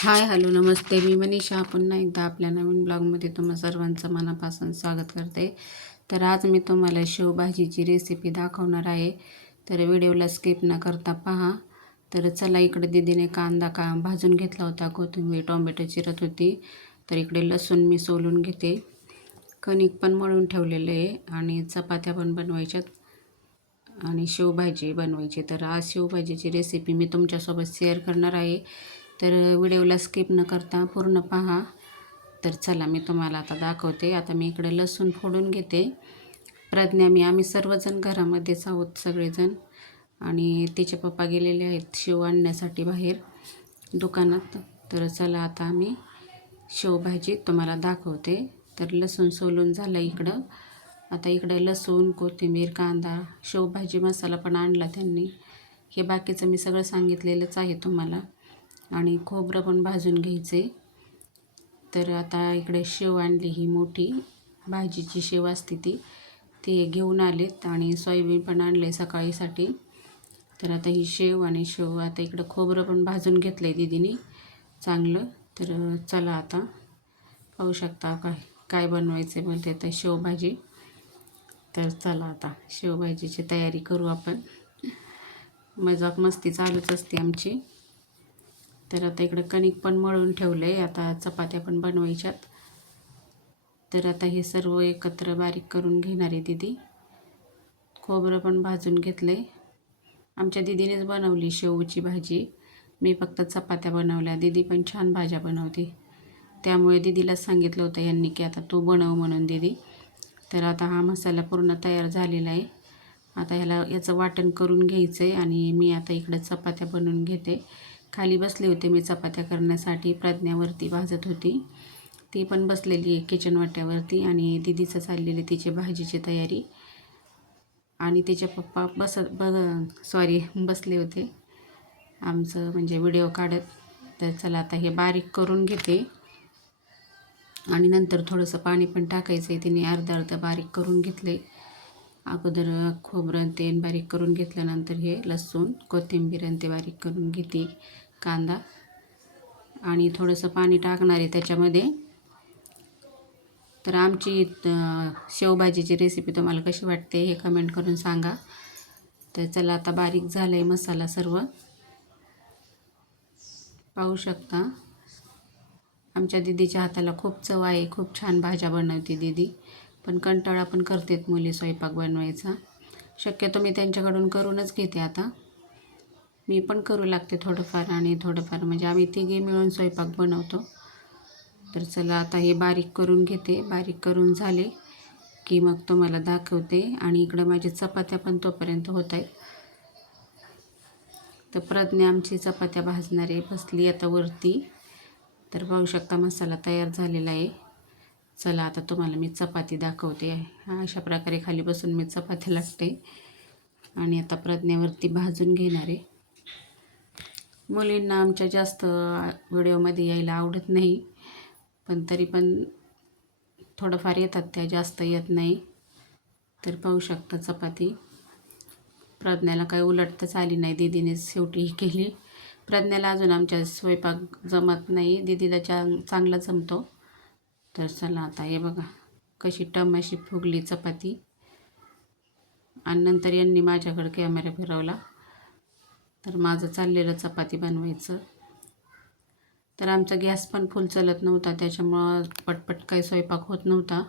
Hi hello नमस्ते. मी मनीषा पुन्हा एकदा आपल्या नवीन ब्लॉगमध्ये तुम्हा सर्वांचं मनापासून स्वागत करते. तर आज मी तुम्हाला शेवभाजीची रेसिपी दाखवणार आहे. तर व्हिडिओला स्किप न करता पहा. तर चला, इकडे दीदीने कांदा भाजून घेतला होता, कोथिंबीर टोमॅटो चिरत होती. तर इकडे लसूण मी सोलून घेते. कणिक पण मळून ठेवलेले आहे आणि चपात्या पण बनवायच्यात आणि शेवभाजी बनवायची. तर आज शेवभाजीची रेसिपी मी तुमच्यासोबत शेअर करणार आहे. तर व्हिडिओला स्किप न करता पूर्ण पहा. तर चला, मी तुम्हाला आता दाखवते. आता मी इकडे लसूण फोडून घेते. प्रज्ञा आम्ही सर्वजण घरामध्येच आहोत सगळेजण, आणि तिचे पप्पा गेलेले आहेत शेव आणण्यासाठी बाहेर दुकानात. तर चला, आता आम्ही शेवभाजी तुम्हाला दाखवते. तर लसूण सोलून झालं इकडं. आता इकडे लसूण, कोथिंबीर, कांदा, शेवभाजी मसाला पण आणला त्यांनी. हे बाकीचं मी सगळं सांगितलेलंच आहे तुम्हाला. आणि खोबरं पण भाजून घ्यायचे. तर आता इकडे शेव आणली, ही मोठी भाजीची शेव असते ती घेऊन आलेत. आणि सोयाबीन पण आणले सकाळीसाठी. तर आता ही शेव आणि शेव, आता इकडं खोबरं पण भाजून घेतलं आहे दीदीने चांगलं. तर चला, आता पाहू शकता काय काय बनवायचं बोलते तर शेवभाजी. तर चला, आता शेवभाजीची तयारी करू आपण. मजाक मस्ती चालूच असते आमची. तर आता इकडं कणिक पण मळून ठेवलं आहे, आता चपात्या पण बनवायच्यात. तर आता हे सर्व एकत्र बारीक करून घेणार आहे दीदी. खोबरं पण भाजून घेतलं आहे. आमच्या दीदीनेच बनवली शेवची भाजी, मी फक्त चपात्या बनवल्या. दीदी पण छान भाज्या बनवते, त्यामुळे दीदीलाच सांगितलं होतं यांनी की आता तू बनव म्हणून दीदी. तर आता हा मसाला पूर्ण तयार झालेला आहे. आता याचं वाटण करून घ्यायचं आहे. आणि मी आता इकडे चपात्या बनवून घेते. खाली बसले होते मी चपात्या करण्यासाठी. प्रज्ञावरती भाजत होती, ती पण बसलेली आहे किचन वाट्यावरती. आणि दीदीचं चाललेली तिची भाजीची तयारी. आणि तिचे पप्पा बसले होते आमचं म्हणजे व्हिडिओ काढत. तर चला, आता हे बारीक करून घेते. आणि नंतर थोडंसं पाणी पण टाकायचं आहे. तिने अर्धा बारीक करून घेतले. अगोदर खोबरं ते बारीक करून घेतल्यानंतर हे लसूण, कोथिंबीर ते बारीक करून घेते. कांदा आणि थोडंसं पाणी टाकणार आहे त्याच्यामध्ये. तर आमची शेवभाजीची रेसिपी तुम्हाला कशी वाटते हे कमेंट करून सांगा. तर चला, आता बारीक झालं आहे मसाला सर्व, पाहू शकता. आमच्या दीदीच्या हाताला खूप चव आहे, खूप छान भाज्या बनवते दीदी. पण कंटाळा पण करतेत मुली स्वयंपाक बनवायचा. शक्यतो मी त्यांच्याकडून करूनच घेते. आता मी पण करू लागते थोडंफार आणि थोडंफार, म्हणजे आम्ही तिघे मिळून स्वयंपाक बनवतो. तर चला, आता हे बारीक करून घेते. बारीक करून झाले की मग तुम्हाला दाखवते. आणि इकडं माझ्या चपात्या पण तोपर्यंत होत आहेत. तर प्रज्ञा आमची चपात्या भाजणारे बसली आता वरती. तर पाहू शकता मसाला तयार झालेला आहे. चला, आता तुम्हाला मी चपाती दाखवते. अशा प्रकारे खाली बसून मी चपात्या लाटते. आणि आता प्रज्ञावरती भाजून घेणार आहे. मुलींना आमच्या जास्त व्हिडिओमध्ये यायला आवडत नाही, पण तरी पण थोडंफार येतात, त्या जास्त येत नाही. तर पाहू शकता चपाती. प्रज्ञाला काही उलटताच आली नाही, दीदीनेच शेवटी ही केली. प्रज्ञाला अजून आमच्या स्वयंपाक जमत नाही, दीदीला चांगला जमतो. तर चला, आता हे बघा कशी अशी फुगली चपाती. आणि नंतर यांनी माझ्याकडे कॅमेरा फिरवला. तर माझं चाललेलं चपाती बनवायचं. तर आमचा गॅस पण फुल चलत नव्हता, त्याच्यामुळं पटपट काही स्वयंपाक होत नव्हता.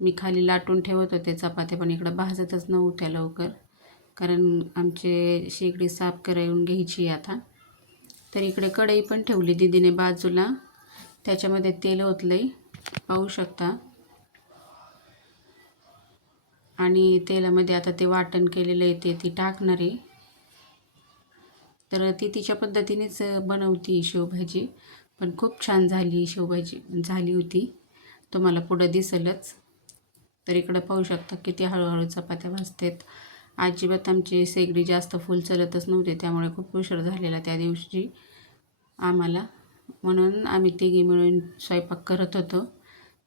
मी खाली लाटून ठेवत होते चपात्या, पण इकडं भाजतच नव्हत्या लवकर, कारण आमचे शेगडी साफ करायला घ्यायची आता. तर इकडे कढई पण ठेवली दीदीने बाजूला, त्याच्यामध्ये तेल ओतलंय, पाहू शकता. आणि तेलामध्ये आता ते वाटण केलेलं आहे ती टाकणार आहे. तर ती तिच्या पद्धतीनेच बनवती शेवभाजी, पण खूप छान झाली शेवभाजी झाली होती. तुम्हाला पुढं दिसेलच. तर इकडं पाहू शकता किती हळूहळू चपात्या भाजतात. अजिबात आमची शेगडी जास्त फुल चलतच नव्हते, त्यामुळे खूप उशीर झालेला त्या दिवशी आम्हाला, म्हणून आम्ही तिघी मिळून स्वयंपाक करत होतो.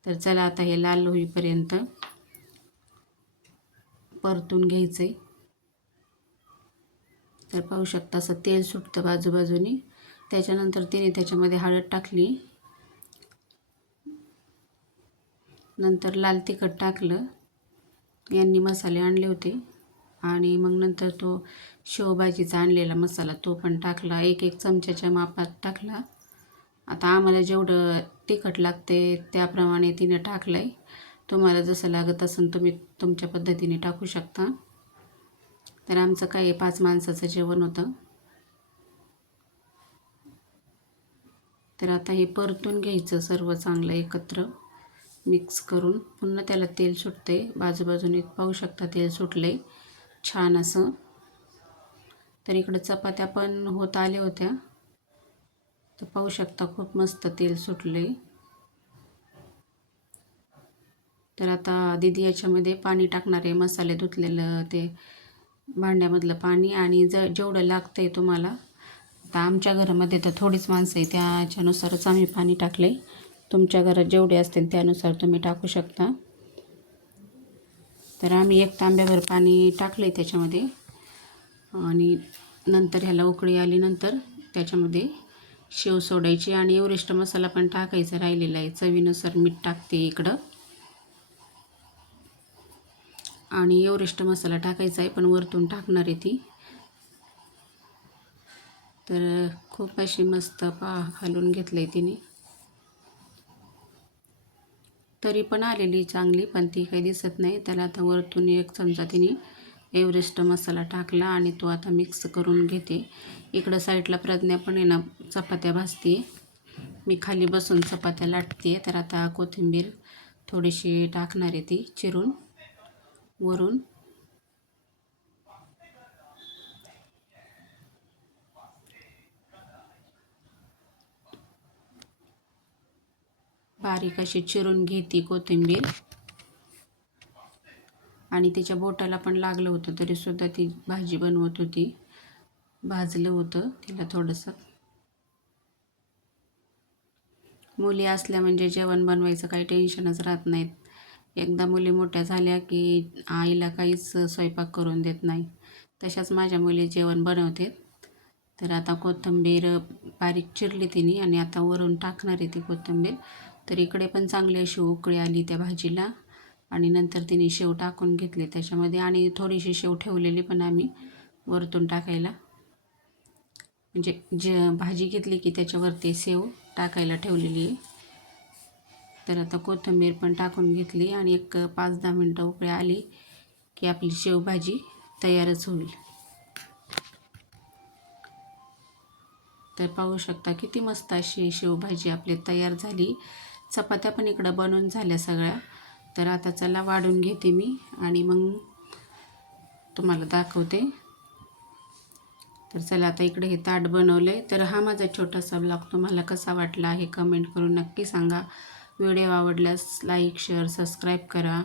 तर चला, आता हे लाल होईपर्यंत परतून घ्यायचं आहे. तर पाहू शकता असं तेल सुटतं बाजूबाजूनी. त्याच्यानंतर तिने त्याच्यामध्ये हळद टाकली, नंतर लाल तिखट टाकलं, यांनी मसाले आणले होते, आणि मग नंतर तो शेवभाजीचा आणलेला मसाला तो पण टाकला, एक एक चमच्याच्या मापात टाकला. आता आम्हाला जेवढं तिखट लागते त्याप्रमाणे तिने टाकलं आहे. तुम्हाला जसं लागत असेल तुम्ही तुमच्या पद्धतीने टाकू शकता. तर आमचं काय 5 माणसाचं जेवण होतं. तर आता हे परतून घ्यायचं सर्व चांगलं एकत्र मिक्स करून. पुन्हा त्याला तेल सुटते, बाजूबाजूने पाहू शकता तेल सुटले छान असं. तर इकडं चपात्या पण होत आल्या होत्या, तर पाहू शकता खूप मस्त तेल सुटले. तर आता दीदी याच्यामध्ये पाणी टाकणार आहे, मसाले धुतलेलं ते भांड्यामधलं पाणी, आणि जेवढं लागतं आहे तुम्हाला. आता आमच्या घरामध्ये तर थोडीच माणसं आहे, त्याच्यानुसारच आम्ही पाणी टाकलं आहे. तुमच्या घरात जेवढे असतील त्यानुसार तुम्ही टाकू शकता. तर आम्ही 1 तांब्याभर पाणी टाकलं आहे त्याच्यामध्ये, आणि नंतर ह्याला उकळी आल्यानंतर त्याच्यामध्ये शेव सोडायची, आणि एव्हरेस्ट मसाला पण टाकायचा राहिलेला आहे. चवीनुसार मीठ टाकते इकडं, आणि एव्हरेस्ट मसाला टाकायचा आहे पण वरतून टाकणार आहे ती. तर खूप अशी मस्त हलवून घेतलं आहे तिने, तरी पण आलेली चांगली, पण ती काही दिसत नाही. त्याला आता वरतून 1 चमचा तिने एव्हरेस्ट मसाला टाकला, आणि तो आता मिक्स करून घेते. इकडं साईडला प्रज्ञा पण आहे ना चपात्या भाजते, मी खाली बसून चपात्या लाटते. तर आता कोथिंबीर थोडीशी टाकणार आहे ती चिरून वरून. बारीक अशी चिरून घेते कोथिंबीर, आणि तिच्या बोटाला पण लागलं होतं तरीसुद्धा ती भाजी बनवत होती. भाजलं होतं तिला थोडंसं. मुली असल्या म्हणजे जेवण बनवायचं काही टेन्शनच राहत नाहीत. एकदा मुली मोठ्या झाल्या की आईला काहीच स्वयंपाक करून देत नाही. तशाच माझ्या मुली जेवण बनवते. तर आता कोथिंबीर बारीक चिरली तिने, आणि आता वरून टाकणार आहे ती कोथिंबीर. तर इकडे पण चांगली अशी उकळी आली त्या भाजीला, आणि नंतर तिने शेव टाकून घेतली त्याच्यामध्ये, आणि थोडीशी शेव ठेवलेली पण आम्ही वरतून टाकायला. म्हणजे भाजी घेतली की त्याच्यावरती शेव टाकायला ठेवलेली आहे. तर आता कोथिंबीर पण टाकून घेतली, आणि एक 5-10 मिनटं उकळी आली की आपली शेवभाजी तयारच होईल. तर पाहू शकता किती मस्त अशी शेवभाजी आपली तयार झाली. चपात्या पण इकडं बनवून झाल्या सगळ्या. तर आता चला वाढून घेते मी, आणि मग तुम्हाला दाखवते. तर चला आता इकडे हे ताट बनवलं आहे. तर हा माझा छोटासा ब्लॉग तुम्हाला कसा वाटला आहे कमेंट करून नक्की सांगा. व्हिडिओ आवडल्यास लाईक, शेअर, सबस्क्राईब करा.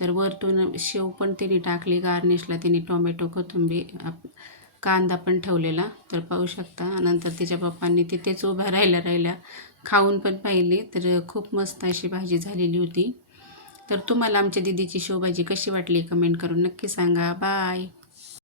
तर वरतून शेव पण तिने टाकली, गार्निशला तिने टोमॅटो, कोथिंबीर, कांदा पण ठेवलेला. तर पाहू शकता. नंतर तिच्या पप्पांनी तिथेच उभ्या राहिल्या खाऊन पण पाहिली. तर खूप मस्त अशी भाजी झालेली होती. तर तुम्हाला आमच्या दीदीची शेवभाजी कशी वाटली कमेंट करून नक्की सांगा. बाय.